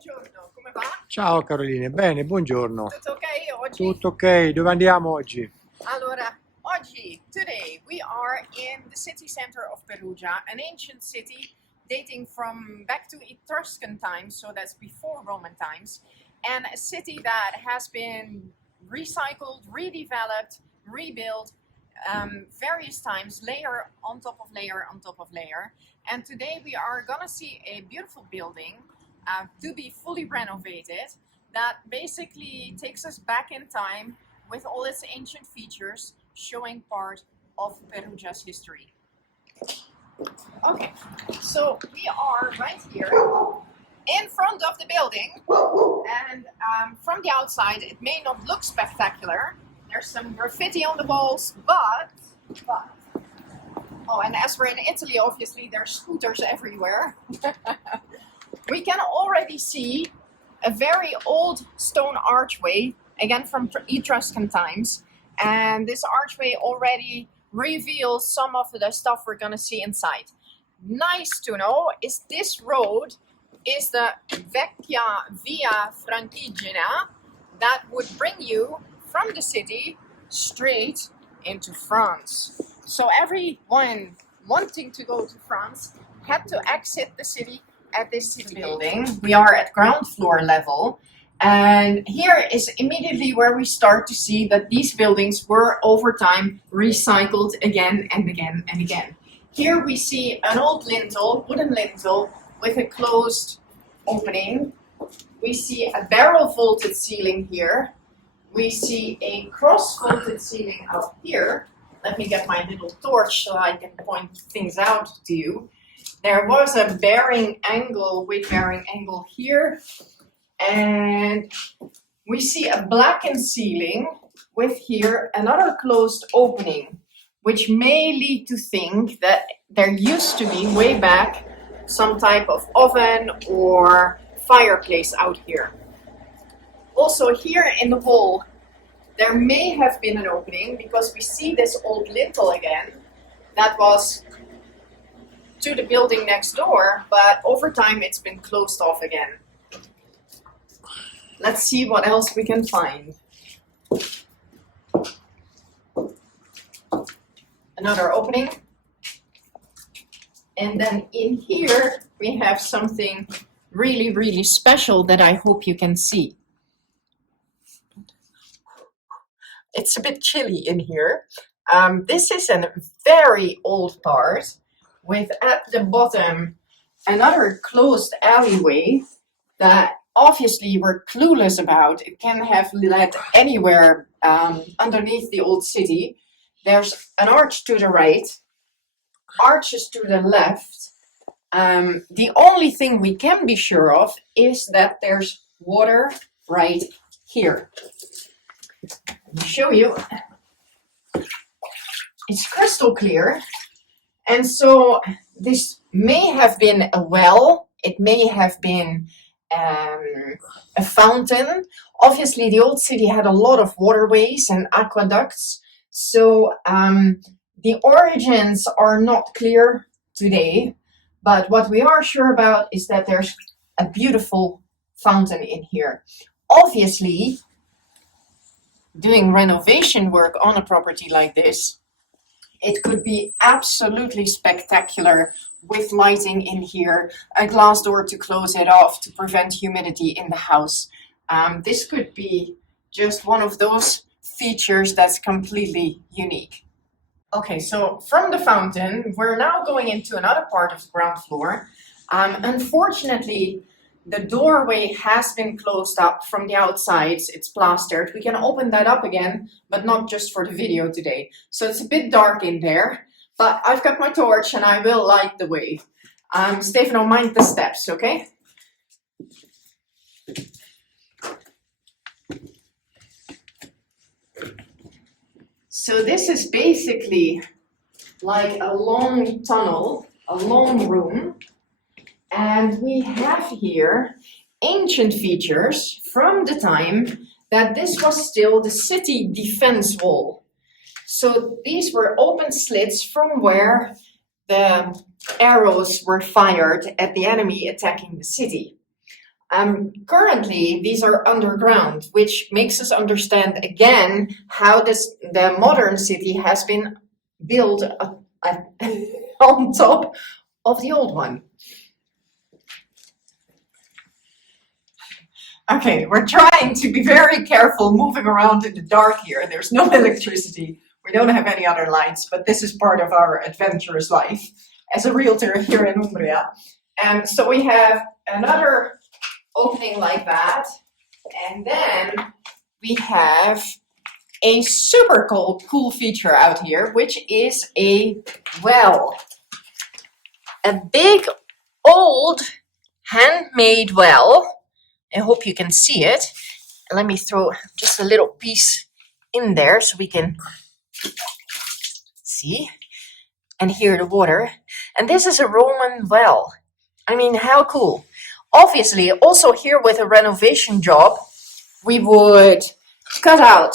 buongiorno, come va? Ciao Caroline, bene, buongiorno. Tutto ok oggi? Tutto ok? Dove andiamo oggi? Allora, today, we are in the city center of Perugia, an ancient city dating from back to Etruscan times, so that's before Roman times, and a city that has been recycled, redeveloped, rebuilt various times, layer on top of layer on top of layer. And today we are gonna see a beautiful building to be fully renovated that basically takes us back in time with all its ancient features, showing part of Perugia's history. Okay, so we are right here in front of the building, and from the outside it may not look spectacular. There's some graffiti on the walls, but oh, and as we're in Italy, obviously there's scooters everywhere. We can already see a very old stone archway, again from Etruscan times, and this archway already reveals some of the stuff we're gonna see inside. Nice to know is this road is the Vecchia Via Francigena that would bring you from the city straight into France. So everyone wanting to go to France had to exit the city at this city building. We are at ground floor level, and here is immediately where we start to see that these buildings were over time recycled again and again and again. Here we see an old lintel, wooden lintel, with a closed opening. We see a barrel vaulted ceiling here. We see a cross vaulted ceiling up here. Let me get my little torch so I can point things out to you. There was a bearing angle, weight bearing angle here, and we see a blackened ceiling with here another closed opening, which may lead to think that there used to be way back some type of oven or fireplace out here. Also here in the wall, there may have been an opening because we see this old lintel again that was to the building next door, but over time it's been closed off again. Let's see what else we can find. Another opening. And then in here we have something really, really special that I hope you can see. It's a bit chilly in here. This is a very old part with at the bottom another closed alleyway that obviously we're clueless about. It can have led anywhere underneath the old city. There's an arch to the right, arches to the left. The only thing we can be sure of is that there's water right here. Let me show you. It's crystal clear. And so this may have been a well, it may have been a fountain. Obviously, the old city had a lot of waterways and aqueducts. So the origins are not clear today, but what we are sure about is that there's a beautiful fountain in here. Obviously, doing renovation work on a property like this, it could be absolutely spectacular with lighting in here, a glass door to close it off to prevent humidity in the house. This could be just one of those features that's completely unique. Okay, so from the fountain, we're now going into another part of the ground floor. Unfortunately, the doorway has been closed up from the outside. It's plastered. We can open that up again, but not just for the video today. So it's a bit dark in there, but I've got my torch and I will light the way. Stefano, mind the steps, okay? So this is basically like a long tunnel, a long room. And we have here ancient features from the time that this was still the city defense wall. So these were open slits from where the arrows were fired at the enemy attacking the city. Currently, these are underground, which makes us understand again how the modern city has been built on top of the old one. Okay, we're trying to be very careful moving around in the dark here. There's no electricity. We don't have any other lights, but this is part of our adventurous life as a realtor here in Umbria. And so we have another opening like that. And then we have a super cool feature out here, which is a well. A big old handmade well. I hope you can see it. And let me throw just a little piece in there so we can see and hear the water. And this is a Roman well. I mean, how cool. Obviously, also here with a renovation job, we would cut out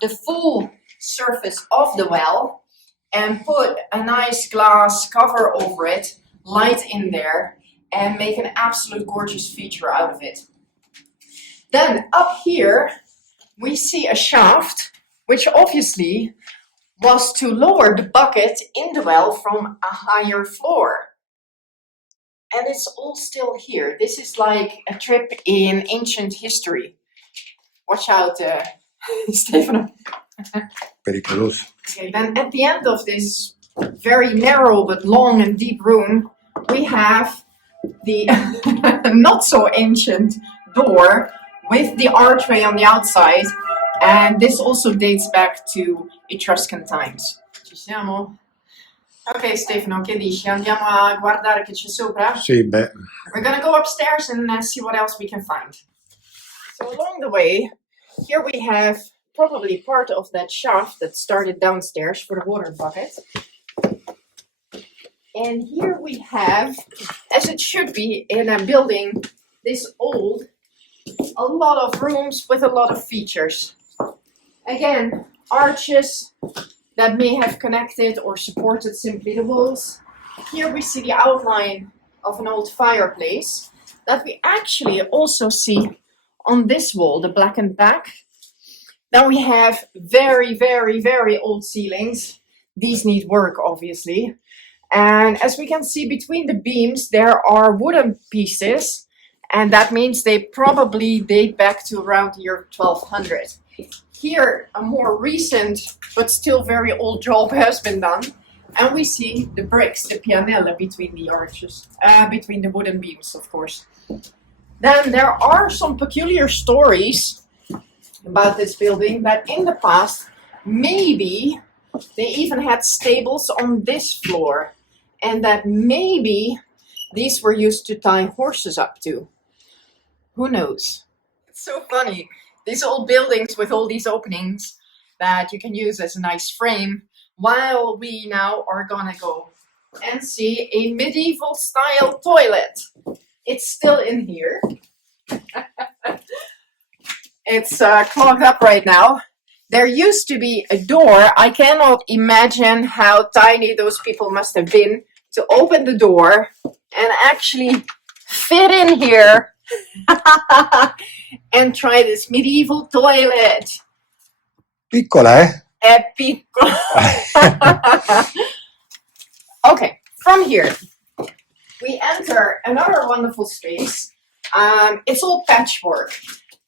the full surface of the well and put a nice glass cover over it, light in there, and make an absolute gorgeous feature out of it. Then up here, we see a shaft, which obviously was to lower the bucket in the well from a higher floor. And it's all still here. This is like a trip in ancient history. Watch out, Stefano. Pericoloso. Okay, then at the end of this very narrow but long and deep room, we have the not so ancient door with the archway on the outside, and this also dates back to Etruscan times. Ci siamo? Ok, Stefano, che dici? Andiamo a guardare che c'è sopra? Sì, beh. We're gonna go upstairs and see what else we can find. So along the way, here we have probably part of that shaft that started downstairs for the water bucket. And here we have, as it should be in a building this old, a lot of rooms with a lot of features. Again, arches that may have connected or supported simply the walls. Here we see the outline of an old fireplace that we actually also see on this wall, the blackened back. Then we have very, very, very old ceilings. These need work, obviously. And as we can see between the beams, there are wooden pieces, and that means they probably date back to around the year 1200. Here, a more recent, but still very old job has been done. And we see the bricks, the pianelle between the arches, between the wooden beams, of course. Then there are some peculiar stories about this building that in the past, maybe they even had stables on this floor, and that maybe these were used to tie horses up to. Who knows? It's so funny. These old buildings with all these openings that you can use as a nice frame, while we now are gonna go and see a medieval style toilet. It's still in here. It's clogged up right now. There used to be a door. I cannot imagine how tiny those people must have been to open the door and actually fit in here and try this medieval toilet. Piccola, eh? È piccolo. Okay, from here we enter another wonderful space. It's all patchwork.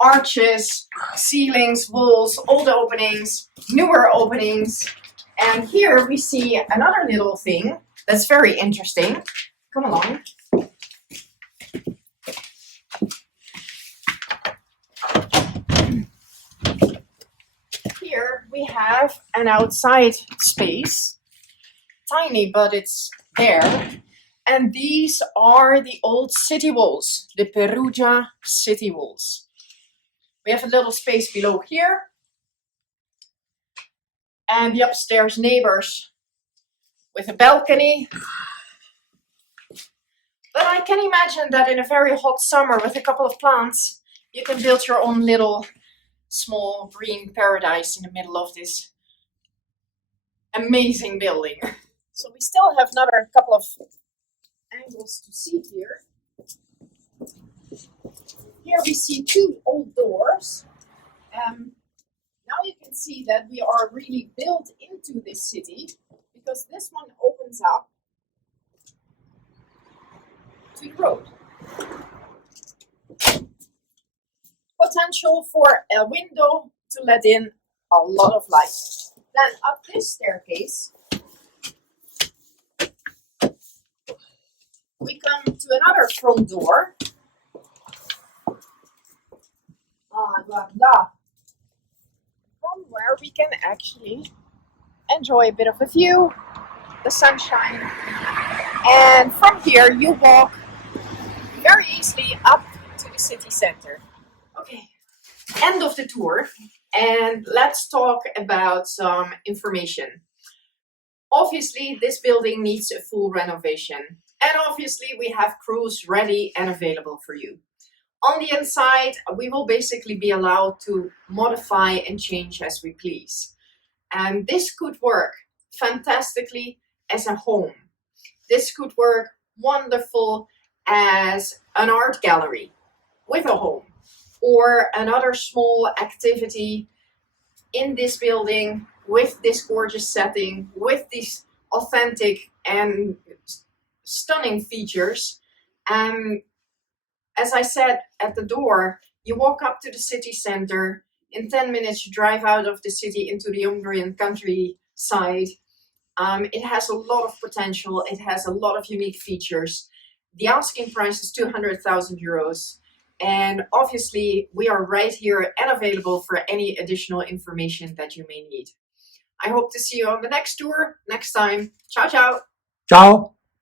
Arches, ceilings, walls, old openings, newer openings. And here we see another little thing that's very interesting. Come along. Here we have an outside space. Tiny, but it's there. And these are the old city walls, the Perugia city walls. We have a little space below here. And the upstairs neighbors with a balcony. But I can imagine that in a very hot summer with a couple of plants, you can build your own little small green paradise in the middle of this amazing building. So we still have another couple of angles to see here. here we see two old doors. Now you can see that we are really built into this city because this one opens up to the road. Potential for a window to let in a lot of light. Then up this staircase, we come to another front door. Blah, blah. From where we can actually enjoy a bit of a view, the sunshine. And from here you walk very easily up to the city center. Okay, end of the tour, and let's talk about some information. Obviously, this building needs a full renovation, and obviously we have crews ready and available for you. On the inside, we will basically be allowed to modify and change as we please. And this could work fantastically as a home. This could work wonderful as an art gallery with a home, or another small activity in this building with this gorgeous setting, with these authentic and stunning features. As I said at the door, you walk up to the city center. In 10 minutes, you drive out of the city into the Umbrian countryside. It has a lot of potential. It has a lot of unique features. The asking price is 200,000 euros. And obviously, we are right here and available for any additional information that you may need. I hope to see you on the next tour next time. Ciao, ciao. Ciao.